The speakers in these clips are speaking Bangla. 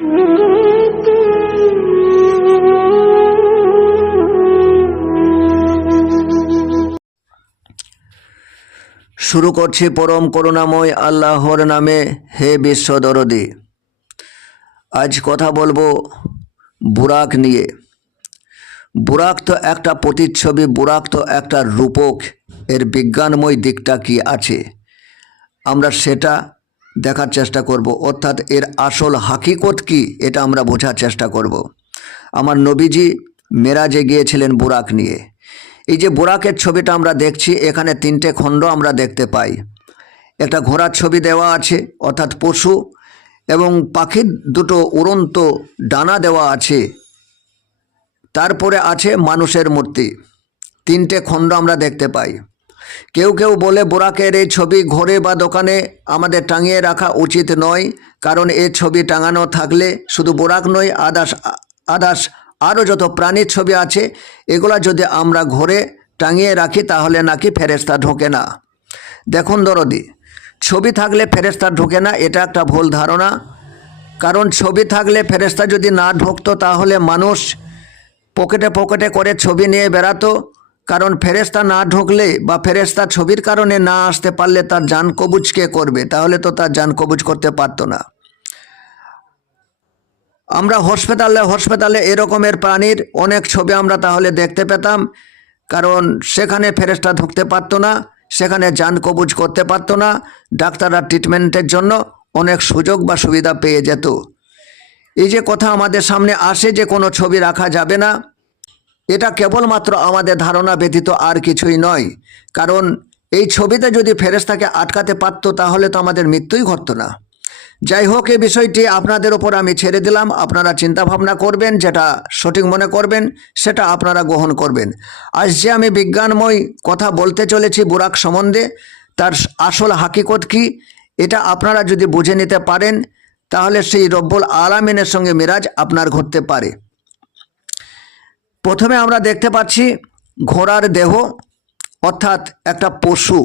শুরু করছি পরম করুণাময় আল্লাহর নামে হে বিশ্ব দরদি। আজ কথা বলব বুরাক নিয়ে। বুরাক তো একটা প্রতিচ্ছবি, বুরাক তো একটা রূপক। এর বিজ্ঞানময় দিকটা কি আছে? আমরা সেটা দেখার চেষ্টা করব। অর্থাৎ এর আসল হাকিকত কি, এটা আমরা বোঝার চেষ্টা করব। আমার নবীজি মেরাজে গিয়েছিলেন বুরাক নিয়ে। এই যে বুরাকের ছবিটা আমরা দেখছি, এখানে তিনটে খণ্ড আমরা দেখতে পাই। একটা ঘোড়ার ছবি দেওয়া আছে, অর্থাৎ পশু, এবং পাখির দুটো উড়ন্ত ডানা দেওয়া আছে। তারপরে আছে মানুষের মূর্তি। তিনটে খণ্ড আমরা দেখতে পাই। কেউ কেউ বলে বোরাকের এই ছবি ঘরে বা দোকানে আমাদের টাঙিয়ে রাখা উচিত নয়, কারণ এই ছবি টাঙানো থাকলে শুধু বোরাক নয়, আদাস আদাস আরও যত প্রাণীর ছবি আছে, এগুলা যদি আমরা ঘরে টাঙিয়ে রাখি তাহলে নাকি ফেরেস্তা ঢোকে না। দেখুন দরদি, ছবি থাকলে ফেরেস্তা ঢোকে না, এটা একটা ভুল ধারণা। কারণ ছবি থাকলে ফেরেস্তা যদি না ঢুকতো তাহলে মানুষ পকেটে পকেটে করে ছবি নিয়ে বেড়াতো কারণ ফেরেস্তা না ঢুকলে বা ফেরেস্তা ছবির কারণে না আসতে পারলে তার যান কবুজ কে করবে? তাহলে তো তার যান কবুজ করতে পারতো না। আমরা হসপিটালে হসপিটালে এরকমের প্রাণীর অনেক ছবি আমরা তাহলে দেখতে পেতাম। কারণ সেখানে ফেরেস্তা ঢুকতে পারতো না, সেখানে যান কবুজ করতে পারতো না। ডাক্তাররা ট্রিটমেন্টের জন্য অনেক সুযোগ বা সুবিধা পেয়ে যেত। এই যে কথা আমাদের সামনে আসে যে কোনো ছবি রাখা যাবে না এটা কেবলমাত্র আমাদের ধারণা ব্যতীত আর কিছুই নয়। কারণ এই ছবিতে যদি ফেরেস্তাকে আটকাতে পারতো, তাহলে তো আমাদের মৃত্যুই ঘটতো না। যাই হোক এই বিষয়টি আপনাদের ওপর আমি ছেড়ে দিলাম। আপনারা চিন্তা ভাবনা করবেন, যেটা সঠিক মনে করবেন, সেটা আপনারা গ্রহণ করবেন। আজ যে আমি বিজ্ঞানময় কথা বলতে চলেছি বুরাক সম্বন্ধে, তার আসল হাকিকত কি, এটা আপনারা যদি বুঝে নিতে পারেন, তাহলে সেই রব্বুল আলামিনের সঙ্গে মিরাজ আপনার ঘটতে পারে। প্রথমে আমরা দেখতে পাচ্ছি ঘোড়ার দেহ, অর্থাৎ একটা পশু।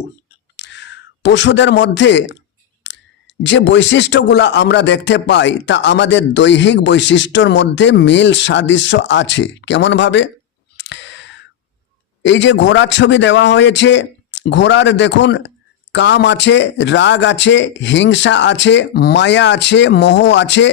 পশুদের মধ্যে যে বৈশিষ্ট্যগুলো আমরা দেখতে পাই, তা আমাদের দৈহিক বৈশিষ্ট্যর মধ্যে মিল সাদৃশ্য আছে। কেমনভাবে? এই যে ঘোড়ার ছবি দেওয়া হয়েছে, ঘোড়ার দেখুন, কাম আছে, রাগ আছে, হিংসা আছে, মায়া আছে, মোহ আছে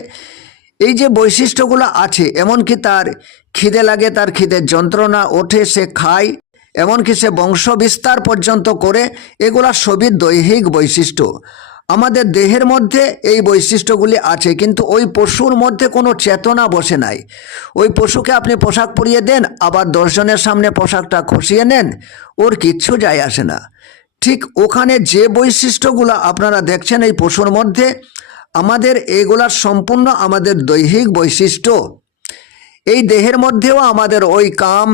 এই যে বৈশিষ্ট্যগুলো আছে, এমনকি তার খিদে লাগে, তার খিদের যন্ত্রণা ওঠে, সে খায়, এমনকি সে বংশ বিস্তার পর্যন্ত করে, এগুলা সবই দৈহিক বৈশিষ্ট্য। আমাদের দেহের মধ্যে এই বৈশিষ্ট্যগুলি আছে, কিন্তু ওই পশুর মধ্যে কোনো চেতনা বসে নাই। ওই পশুকে আপনি পোশাক পরিয়ে দেন, আবার দর্শনের সামনে পোশাকটা খসিয়ে নেন, ওর কিচ্ছু যায় আসে না। ঠিক ওখানে যে বৈশিষ্ট্যগুলো আপনারা দেখছেন এই পশুর মধ্যে আমাদের এগুলার সম্পূর্ণ আমাদের দৈহিক বৈশিষ্ট্য। এই দেহের মধ্যেও আমাদের ওই কাম,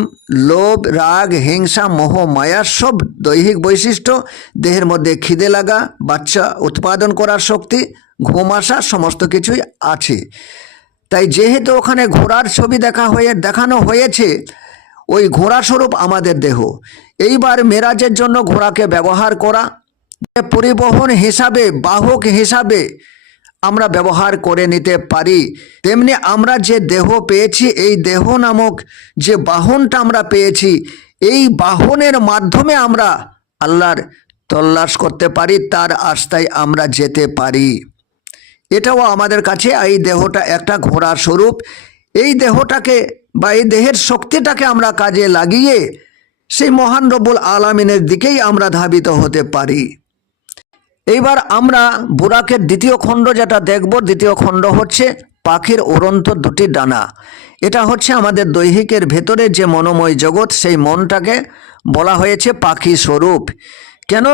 লোভ, রাগ, হিংসা, মোহ মায়ার সব দৈহিক বৈশিষ্ট্য। দেহের মধ্যে খিদে লাগা, বাচ্চা উৎপাদন করার শক্তি, ঘুম আসা সমস্ত কিছুই আছে। তাই যেহেতু ওখানে ঘোড়ার ছবি দেখা হয়ে, দেখানো হয়েছে, ওই ঘোড়া স্বরূপ আমাদের দেহ। এইবার মেরাজের জন্য ঘোড়াকে ব্যবহার করা, পরিবহন হিসাবে, বাহক হিসাবে আমরা ব্যবহার করে নিতে পারি। তেমনি আমরা যে দেহ পেয়েছি, এই দেহ নামক যে বাহনটা আমরা পেয়েছি, এই বাহনের মাধ্যমে আমরা আল্লাহর তল্লাশ করতে পারি, তার আস্তায় আমরা যেতে পারি। এটাও আমাদের কাছে, এই দেহটা একটা ঘোড়া স্বরূপ। এই দেহটাকে বা এই দেহের শক্তিটাকে আমরা কাজে লাগিয়ে সেই মহান রব্বুল আলমিনের দিকেই আমরা ধাবিত হতে পারি। এইবার আমরা বুরাকের দ্বিতীয় খণ্ড যেটা দেখব, দ্বিতীয় খণ্ড হচ্ছে পাখির উড়ন্ত দুটি ডানা। এটা হচ্ছে আমাদের দৈহিকের ভেতরে যে মনোময় জগৎ, সেই মনটাকে বলা হয়েছে পাখি স্বরূপ। কেন?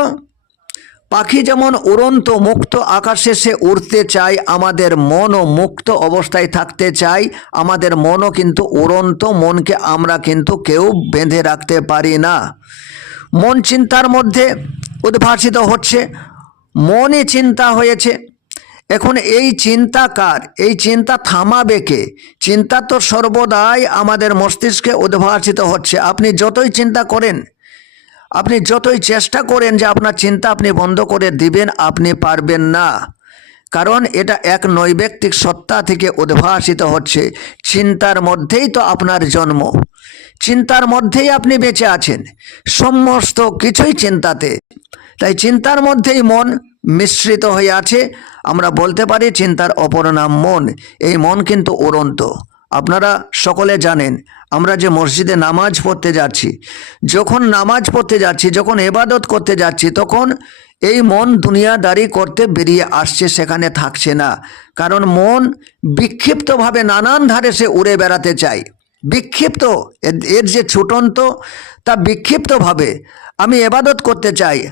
পাখি যেমন উড়ন্ত মুক্ত আকাশে সে উড়তে চায়, আমাদের মনও মুক্ত অবস্থায় থাকতে চাই আমাদের মনও কিন্তু উড়ন্ত, মনকে আমরা কিন্তু কেউ বেঁধে রাখতে পারি না। মন চিন্তার মধ্যে উদ্ভাসিত হচ্ছে মনই চিন্তা হয়েছে। এখন এই চিন্তা কার? এই চিন্তা থামাবে কে? চিন্তা তো সর্বদাই আমাদের মস্তিষ্কে উদ্ভাসিত হচ্ছে। আপনি যতই চিন্তা করেন, আপনি যতই চেষ্টা করেন যে আপনার চিন্তা আপনি বন্ধ করে দিবেন, আপনি পারবেন না। কারণ এটা এক নৈবেক্তিক সত্তা থেকে উদ্ভাসিত হচ্ছে। চিন্তার মধ্যেই তো আপনার জন্ম। চিন্তার মধ্যেই আপনি বেঁচে আছেন। সমস্ত কিছুই চিন্তাতে। তাই চিন্তার মধ্যেই মন মিশ্রিত হয়ে আছে। আমরা বলতে পারি চিন্তার অপর নাম মন। এই মন কিন্তু উড়ন্ত আপনারা সকলে জানেন, আমরা যে মসজিদে নামাজ পড়তে যাচ্ছি, যখন নামাজ পড়তে যাচ্ছি, যখন এবাদত করতে যাচ্ছি, তখন এই মন দুনিয়াদারি করতে বেরিয়ে আসছে, সেখানে থাকছে না। কারণ মন বিক্ষিপ্তভাবে নানান ধারে সে উড়ে বেড়াতে চায়। বিক্ষিপ্ত, এর- যে ছুটন্ত, তা বিক্ষিপ্তভাবে। আমি এবাদত করতে চাই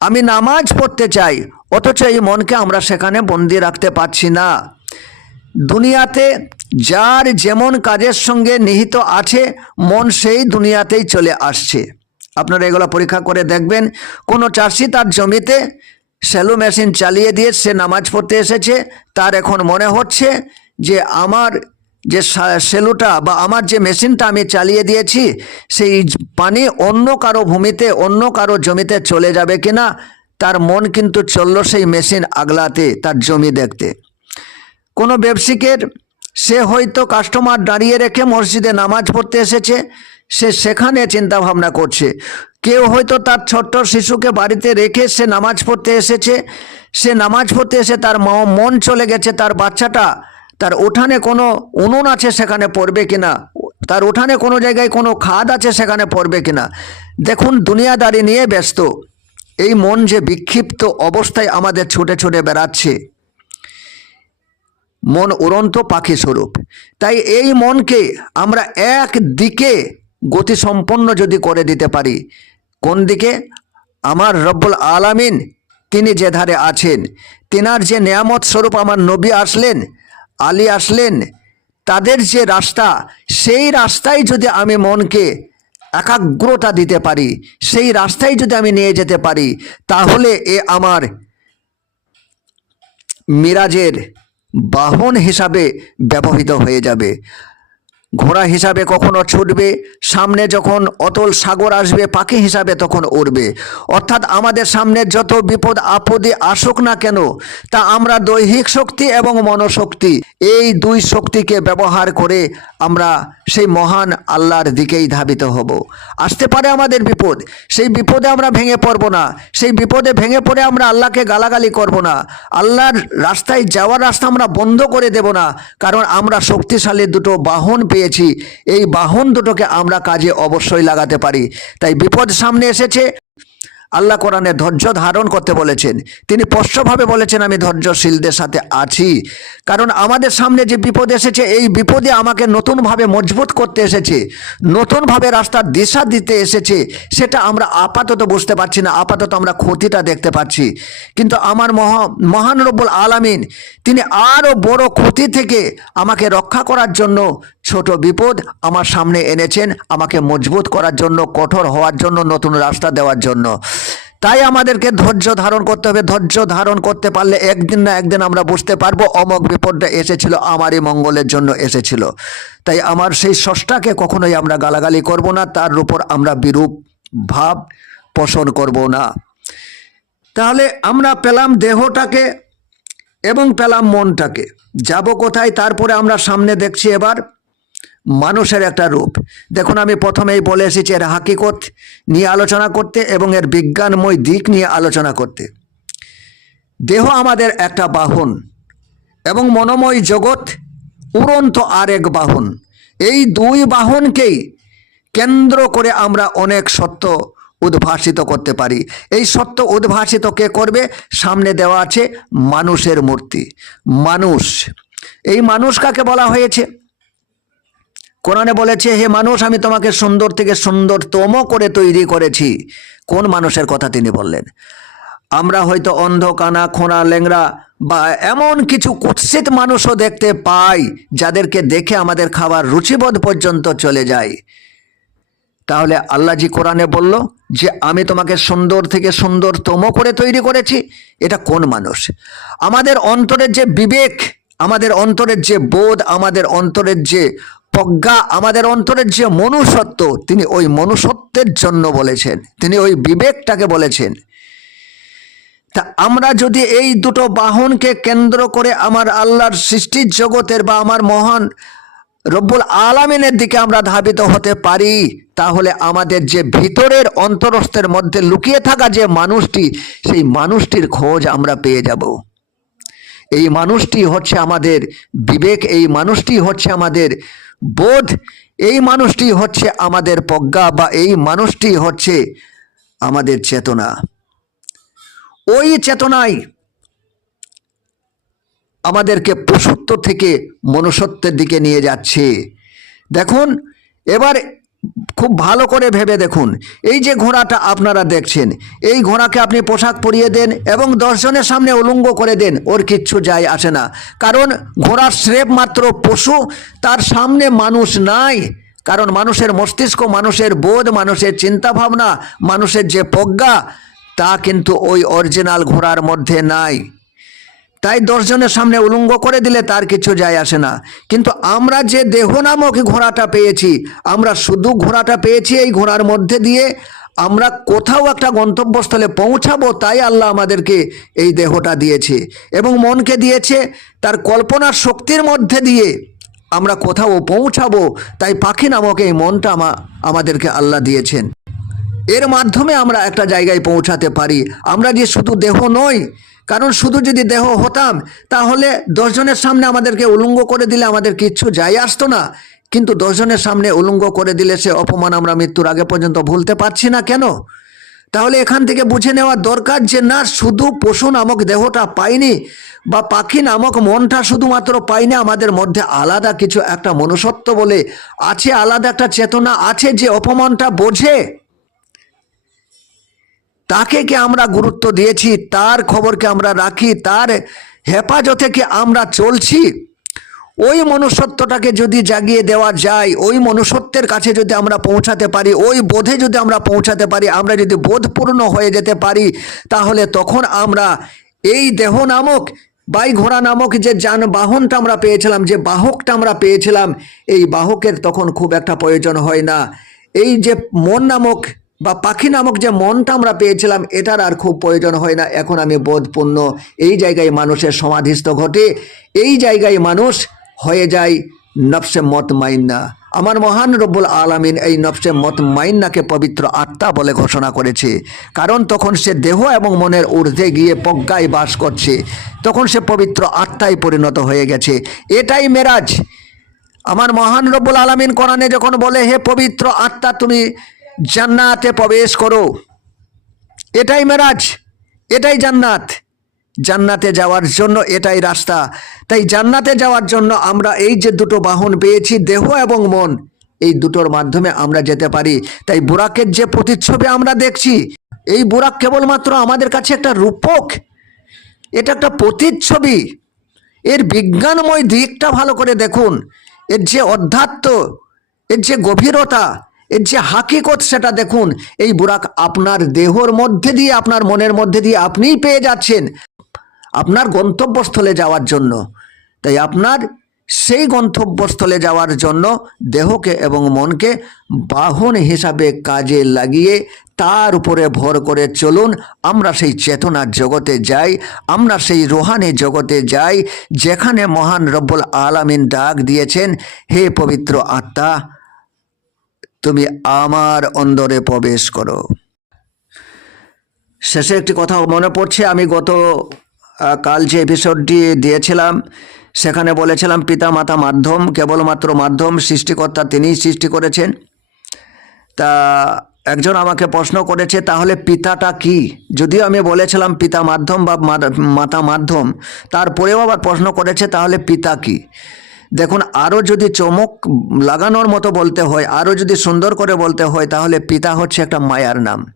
আমি নামাজ পড়তে চাই, অথচ এই মনকে আমরা সেখানে বন্দি রাখতে পারছি না। দুনিয়াতে যার যেমন কাজের সঙ্গে নিহিত আছে, মন সেই দুনিয়াতেই চলে আসছে। আপনারা এগুলো পরীক্ষা করে দেখবেন। কোনো চাষি তার জমিতে স্যালো মেশিন চালিয়ে দিয়ে সে নামাজ পড়তে এসেছে। তার এখন মনে হচ্ছে যে আমার যে সেলুটা বা আমার যে মেশিনটা আমি চালিয়ে দিয়েছি, সেই পানি অন্য কারও ভূমিতে, অন্য কারও জমিতে চলে যাবে কিনা, তার মন কিন্তু চলল সেই মেশিন আগলাতে, তার জমি দেখতে। কোনো ব্যবসায়িকের, সে হয়তো কাস্টমার দাঁড়িয়ে রেখে মসজিদে নামাজ পড়তে এসেছে, সে সেখানে চিন্তা ভাবনা করছে। কেউ হয়তো তার ছোট্ট শিশুকে বাড়িতে রেখে সে নামাজ পড়তে এসেছে, সে নামাজ পড়তে এসে তার মন চলে গেছে, তার বাচ্চাটা তার উঠানে কোনো উনুন আছে সেখানে পড়বে কিনা? তার উঠানে কোনো জায়গায় কোনো খাদ আছে সেখানে পড়বে কিনা? দেখুন, দুনিয়াদারি নিয়ে ব্যস্ত। এই মন যে বিক্ষিপ্ত অবস্থায় আমাদের ছুটে ছুটে বেড়াচ্ছে, মন উড়ন্ত পাখি স্বরূপ তাই এই মনকে আমরা এক দিকে গতিসম্পন্ন যদি করে দিতে পারি, কোন দিকে? আমার রব্বুল আলামিন, তিনি যে ধারে আছেন, তিনার যে নিয়ামত স্বরূপ আমার নবী আসলেন আলী আসলেন, তাদের যে রাস্তা, সেই রাস্তায় যদি আমি মনকে একাগ্রতা দিতে পারি, সেই রাস্তায় যদি আমি নিয়ে যেতে পারি, তাহলে এ আমার মিরাজের বাহন হিসাবে ব্যবহৃত হয়ে যাবে। ঘোড়া হিসাবে কখনো ছুটবে, সামনে যখন অতল সাগর আসবে, পাখি হিসাবে তখন উড়বে। অর্থাৎ আমাদের সামনে যত বিপদ, আপদে আসুক না কেন, তা আমরা দৈহিক শক্তি এবং মনোশক্তি, এই দুই শক্তিকে ব্যবহার করে আমরা সেই মহান আল্লাহর দিকেই ধাবিত হব। আসতে পারে আমাদের বিপদ, সেই বিপদে আমরা ভেঙে পড়ব না, সেই বিপদে ভেঙে পড়ে আমরা আল্লাহকে গালাগালি করব না, আল্লাহর রাস্তায় যাওয়ার রাস্তা আমরা বন্ধ করে দেব না, কারণ আমরা শক্তিশালী দুটো বাহন পেয়েছি এই বাহন দুটোকে আমরা কাজে অবশ্যই লাগাতে পারি। তাই বিপদ সামনে এসেছে। আল্লাহ কোরআনে ধৈর্য ধারণ করতে বলেছেন। তিনি স্পষ্টভাবে বলেছেন, আমি ধৈর্যশীলদের সাথে আছি। কারণ আমাদের সামনে যে বিপদ এসেছে, এই বিপদে আমাকে নতুনভাবে মজবুত করতে এসেছে। নতুনভাবে রাস্তার দিশা দিতে এসেছে। সেটা আমরা আপাতত বুঝতে পারছি না। আপাতত আমরা ক্ষতিটা দেখতে পাচ্ছি। কিন্তু আমার মহা, মহান রব্বুল আলামিন, তিনি আরও বড় ক্ষতি থেকে আমাকে রক্ষা করার জন্য ছোট বিপদ আমার সামনে এনেছেন আমাকে মজবুত করার জন্য, কঠোর হওয়ার জন্য, নতুন রাস্তা দেওয়ার জন্য। তাই আমাদেরকে ধৈর্য ধারণ করতে হবে। ধৈর্য ধারণ করতে পারলে একদিন না একদিন আমরা বুঝতে পারব অমক বিপদটা এসেছিল, আমারই মঙ্গলের জন্য এসেছিল। তাই আমার সেই ষষ্ঠাকে কখনোই আমরা গালাগালি করব না, তার উপর আমরা বিরূপ ভাব পোষণ করব না। তাহলে আমরা পেলাম দেহটাকে এবং পেলাম মনটাকে। যাব কোথায়? তারপরে আমরা সামনে দেখছি এবার মানুষের একটা রূপ। দেখুন, আমি প্রথমেই বলে এসেছি এর হাকিকত নিয়ে আলোচনা করতে এবং এর বিজ্ঞানময় দিক নিয়ে আলোচনা করতে। দেহ আমাদের একটা বাহন এবং মনোময় জগৎ উড়ন্ত আরেক বাহন। এই দুই বাহনকেই কেন্দ্র করে আমরা অনেক সত্য উদ্ভাসিত করতে পারি। এই সত্য উদ্ভাসিত কে করবে? সামনে দেওয়া আছে মানুষের মূর্তি। মানুষ। এই মানুষ কাকে বলা হয়েছে? কোরআনে বলেছে, হে মানুষ, আমি তোমাকে সুন্দর থেকে সুন্দরতম করে তৈরি করেছি। কোন মানুষের কথা তিনি বললেন? আমরা হয়তো অন্ধ কানা খোঁড়া, ল্যাংড়া বা এমন কিছু কুৎসিত মানুষও দেখতে পাই, যাদেরকে দেখে আমাদের খাবার রুচিবোধ পর্যন্ত চলে যায়। তাহলে আল্লাহজি কোরআনে বলল যে, আমি তোমাকে সুন্দর থেকে সুন্দরতম করে তৈরি করেছি, এটা কোন মানুষ? আমাদের অন্তরের যে বিবেক আমাদের অন্তরের যে বোধ, আমাদের অন্তরের যে প্রজ্ঞা, আমাদের অন্তরের যে মনুষ্যত্ব, তিনি ওই মনুষ্যত্বের জন্য বলেছেন। তিনি ওই বিবেকটাকে বলেছেন। তা আমরা যদি এই দুটো বাহনকে কেন্দ্র করে আমার আল্লাহর সৃষ্টির জগতের বা আমার মহান রব্বুল আলামিনের দিকে আমরা ধাবিত হতে পারি, তাহলে আমাদের যে ভিতরের অন্তরস্থের মধ্যে লুকিয়ে থাকা যে মানুষটি, সেই মানুষটির খোঁজ আমরা পেয়ে যাব। এই মানুষটি হচ্ছে আমাদের বিবেক, এই মানুষটি হচ্ছে আমাদের বোধ, এই মানুষটি হচ্ছে আমাদের প্রজ্ঞা বা এই মানুষটি হচ্ছে আমাদের চেতনা। ওই চেতনায় আমাদেরকে পশুত্ব থেকে মনুষ্যত্বের দিকে নিয়ে যাচ্ছে। দেখুন, এবার খুব ভালো করে ভেবে দেখুন। এই যে ঘোড়াটা আপনারা দেখছেন, এই ঘোড়াকে আপনি পোশাক পরিয়ে দেন এবং দশজনের সামনে উলঙ্গ করে দেন, ওর কিচ্ছু যায় আসে না। কারণ ঘোড়ার স্রেফ মাত্র পশু, তার সামনে মানুষ নাই। কারণ মানুষের মস্তিষ্ক, মানুষের বোধ, মানুষের চিন্তা ভাবনা মানুষের যে প্রজ্ঞা, তা কিন্তু ওই অরিজিনাল ঘোড়ার মধ্যে নাই। তাই দশজনের সামনে উলঙ্গ করে দিলে তার কিছু যায় আসে না। কিন্তু আমরা যে দেহ নামক ঘোড়াটা পেয়েছি, আমরা শুধু ঘোড়াটা পেয়েছি এই ঘোড়ার মধ্যে দিয়ে আমরা কোথাও একটা গন্তব্যস্থলে পৌঁছাবো তাই আল্লাহ আমাদেরকে এই দেহটা দিয়েছে এবং মনকে দিয়েছে তার কল্পনার শক্তির মধ্যে দিয়ে আমরা কোথাও পৌঁছাবো তাই পাখি নামক এই মনটা আমা আমাদেরকে আল্লাহ দিয়েছেন। এর মাধ্যমে আমরা একটা জায়গায় পৌঁছাতে পারি। আমরা যে শুধু দেহ নই, কারণ শুধু যদি দেহ হতাম, তাহলে দশজনের সামনে আমাদেরকে উলঙ্গ করে দিলে আমাদের কিচ্ছু যাই আসতো না। কিন্তু দশজনের সামনে উলঙ্গ করে দিলে সে অপমান আমরা মৃত্যুর আগে পর্যন্ত ভুলতে পারছি না কেন? তাহলে এখান থেকে বুঝে নেওয়া দরকার যে না, শুধু পশু নামক দেহটা পাইনি বা পাখি নামক মনটা শুধুমাত্র পাইনি, আমাদের মধ্যে আলাদা কিছু একটা মনুষ্যত্ব বলে আছে, আলাদা একটা চেতনা আছে যে অপমানটা বোঝে। তাকে কি আমরা গুরুত্ব দিয়েছি? তার খবরকে আমরা রাখি? তার হেফাজতে কি আমরা চলছি? ওই মনুষ্যত্বটাকে যদি জাগিয়ে দেওয়া যায়, ওই মনুষ্যত্বের কাছে যদি আমরা পৌঁছাতে পারি, ওই বোধে যদি আমরা পৌঁছাতে পারি, আমরা যদি বোধপূর্ণ হয়ে যেতে পারি, তাহলে তখন আমরা এই দেহ নামক বাই ঘোড়া নামক যে যানবাহনটা আমরা পেয়েছিলাম, যে বাহকটা আমরা পেয়েছিলাম, এই বাহকের তখন খুব একটা প্রয়োজন হয় না। এই যে মন নামক বা পাখি নামক যে মনটা আমরা পেয়েছিলাম, এটার আর খুব প্রয়োজন হয় না। এখন আমি বোধপূর্ণ এই জায়গায় মানুষের সমাধিস্থ ঘটে, এই জায়গায় মানুষ হয়ে যায় নফসে মত মাইন্না। আমার মহান রব্বুল আলামিন এই নফসে মত মাইন্নাকে পবিত্র আত্মা বলে ঘোষণা করেছে। কারণ তখন সে দেহ এবং মনের ঊর্ধ্বে গিয়ে প্রজ্ঞায় বাস করছে, তখন সে পবিত্র আত্মায় পরিণত হয়ে গেছে। এটাই মেরাজ। আমার মহান রব্বুল আলামিন কোরআনে যখন বলে, হে পবিত্র আত্মা, তুমি জান্নাতে প্রবেশ করো। এটাই মেরাজ, এটাই জান্নাত। জান্নাতে যাওয়ার জন্য এটাই রাস্তা। তাই জান্নাতে যাওয়ার জন্য আমরা এই যে দুটো বাহন পেয়েছি, দেহ এবং মন, এই দুটোর মাধ্যমে আমরা যেতে পারি। তাই বুরাকের যে প্রতিচ্ছবি আমরা দেখছি, এই বুরাক কেবলমাত্র আমাদের কাছে একটা রূপক। এটা একটা প্রতিচ্ছবি। এর বিজ্ঞানময় দিকটা ভালো করে দেখুন। এর যে অধ্যাত্ম, এর যে গভীরতা এর যে হাকিকত সেটা দেখুন, এই বুরাক আপনার দেহর মধ্যে দিয়ে, আপনার মনের মধ্যে দিয়ে আপনিই পেয়ে যাচ্ছেন। আপনার গন্তব্যস্থলে যাওয়ার জন্য। তাই আপনার সেই গন্তব্যস্থলে যাওয়ার জন্য দেহকে এবং মনকে বাহন হিসাবে কাজে লাগিয়ে তার উপরে ভর করে চলুন। আমরা সেই চেতনার জগতে যাই, আমরা সেই রোহানি জগতে যাই, যেখানে মহান রব্বুল আলামিন ডাক দিয়েছেন, হে পবিত্র আত্মা তুমি আমার অন্দরে প্রবেশ করো। শেষে একটি কথা মনে পড়ছে, আমি গত কাল যে এপিসোডটি দিয়েছিলাম, সেখানে বলেছিলাম পিতা মাতা মাধ্যম, কেবলমাত্র মাধ্যম সৃষ্টিকর্তা তিনিই সৃষ্টি করেছেন। তা একজন আমাকে প্রশ্ন করেছে, তাহলে পিতাটা কি? যদিও আমি বলেছিলাম পিতা মাধ্যম বা মাতা মাধ্যম তারপরেও আবার প্রশ্ন করেছে, তাহলে পিতা কি? দেখুন, আরও যদি চমক লাগানোর মতো বলতে হয়, আরও যদি সুন্দর করে বলতে হয়, তাহলে পিতা হচ্ছে একটা মায়ার নাম।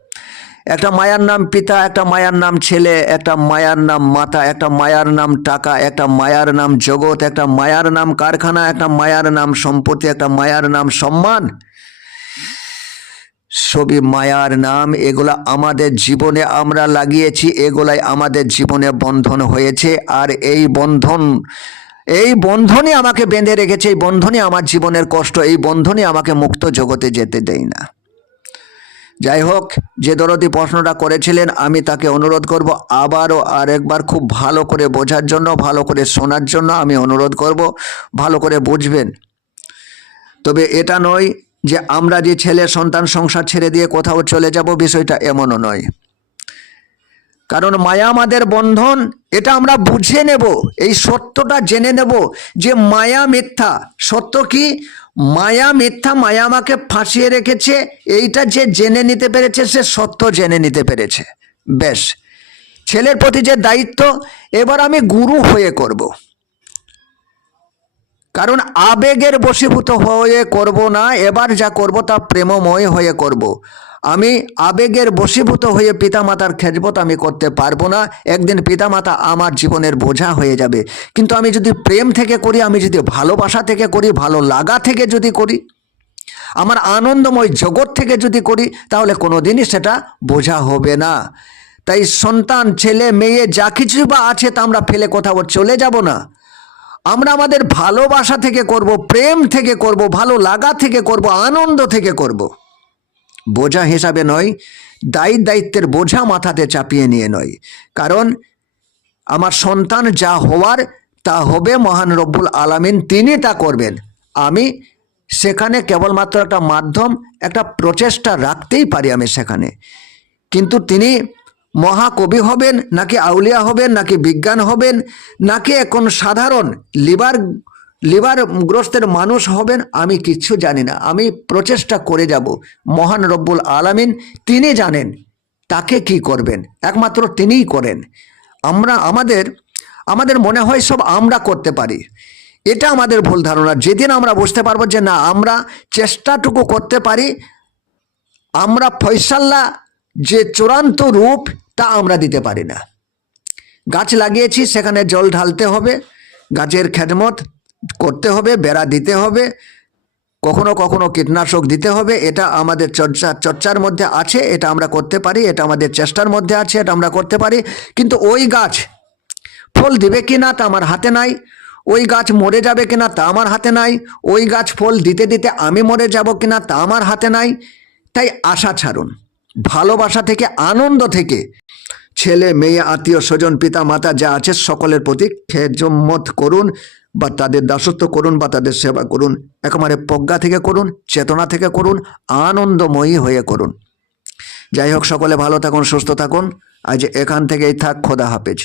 একটা মায়ার নাম পিতা, একটা মায়ার নাম ছেলে, একটা মায়ার নাম মাতা, একটা মায়ার নাম টাকা, একটা মায়ার নাম জগৎ, একটা মায়ার নাম কারখানা, একটা মায়ার নাম সম্পত্তি, একটা মায়ার নাম সম্মান। সবই মায়ার নাম, এগুলা আমাদের জীবনে আমরা লাগিয়েছি, এগুলাই আমাদের জীবনে বন্ধন হয়েছে, আর এই বন্ধন এই বন্ধনই আমাকে বেঁধে রেখেছে, এই বন্ধনই আমার জীবনের কষ্ট, এই বন্ধনই আমাকে মুক্ত জগতে যেতে দেয় না। যাই হোক, যে দরদি প্রশ্নটা করেছিলেন, আমি তাকে অনুরোধ করব আবারও আরেকবার খুব ভালো করে বোঝার জন্য, ভালো করে শোনার জন্য আমি অনুরোধ করব, ভালো করে বুঝবেন। তবে এটা নয় যে আমরা যে ছেলে সন্তান সংসার ছেড়ে দিয়ে কোথাও চলে যাব, বিষয়টা এমনও নয়। কারণ মায়া আমাদের বন্ধন, এটা আমরা বুঝে নেব, এই সত্যটা জেনে নেব যে মায়া মিথ্যা। সত্য কি? মায়া মিথ্যা, মায়া আমাকে ফাঁসিয়ে রেখেছে, এইটা যে জেনে নিতে পেরেছে, সে সত্য জেনে নিতে পেরেছে। বেশ ছেলের প্রতি যে দায়িত্ব, এবার আমি গুরু হয়ে করব। কারণ আবেগের বশীভূত হয়ে করব না, এবার যা করব তা প্রেমময় হয়ে করব। আমি আবেগের বশীভূত হয়ে পিতামাতার খেজবত আমি করতে পারব না। একদিন পিতামাতা আমার জীবনের বোঝা হয়ে যাবে। কিন্তু আমি যদি প্রেম থেকে করি, আমি যদি ভালোবাসা থেকে করি, ভালো লাগা থেকে যদি করি, আমার আনন্দময় জগৎ থেকে যদি করি, তাহলে কোনো দিনই সেটা বোঝা হবে না। তাই সন্তান, ছেলে, মেয়ে, যা কিছু বা আছে তা আমরা ফেলে কোথাও চলে যাব না। আমরা আমাদের ভালোবাসা থেকে করব, প্রেম থেকে করব, ভালো লাগা থেকে করব, আনন্দ থেকে করব। বোঝা হিসাবে নয়, দায়ী দায়িত্বের বোঝা মাথাতে চাপিয়ে নিয়ে নয়। কারণ আমার সন্তান যা হওয়ার, তা হবে মহান রব্বুল আলামিন, তিনি তা করবেন। আমি সেখানে কেবলমাত্র একটা মাধ্যম, একটা প্রচেষ্টা রাখতেই পারি আমি সেখানে। কিন্তু তিনি মহাকবি হবেন, নাকি আউলিয়া হবেন, নাকি বিজ্ঞান হবেন, নাকি এখন সাধারণ লিভার লিভার গ্রস্তের মানুষ হবেন, আমি কিচ্ছু জানি না। আমি প্রচেষ্টা করে যাব। মহান রব্বুল আলামিন তিনি জানেন তাকে কি করবেন। একমাত্র তিনিই করেন। আমরা, আমাদের আমাদের মনে হয় সব আমরা করতে পারি। এটা আমাদের ভুল ধারণা। যেদিন আমরা বুঝতে পারব যে না, আমরা চেষ্টাটুকু করতে পারি, আমরা ফয়সাল্লা যে চূড়ান্ত রূপ, তা আমরা দিতে পারি না। গাছ লাগিয়েছি, সেখানে জল ঢালতে হবে। গাছের খেদমত করতে হবে, বেড়া দিতে হবে, কখনো কখনো কীটনাশক দিতে হবে, এটা আমাদের চর্চা, চর্চার মধ্যে আছে, এটা আমরা করতে পারি, এটা আমাদের চেষ্টার মধ্যে আছে, এটা আমরা করতে পারি, কিন্তু ওই গাছ ফল দিবে কি না তা আমার হাতে নাই, ওই গাছ মরে যাবে কিনা তা আমার হাতে নাই, ওই গাছ ফল দিতে দিতে আমি মরে যাব কিনা তা আমার হাতে নাই, তাই আশা ছাড়ুন, ভালোবাসা থেকে, আনন্দ থেকে, ছেলে, মেয়ে, আত্মীয়, স্বজন, পিতা, মাতা যা আছে সকলের প্রতি খেজমত করুন বা তাদের দাসত্ব করুন বা তাদের সেবা করুন, একেবারে প্রজ্ঞা থেকে করুন, চেতনা থেকে করুন, আনন্দময়ী হয়ে করুন। যাই হোক, সকলে ভালো থাকুন, সুস্থ থাকুন। আজ এখান থেকেই থাক, খোদা হাফেজ।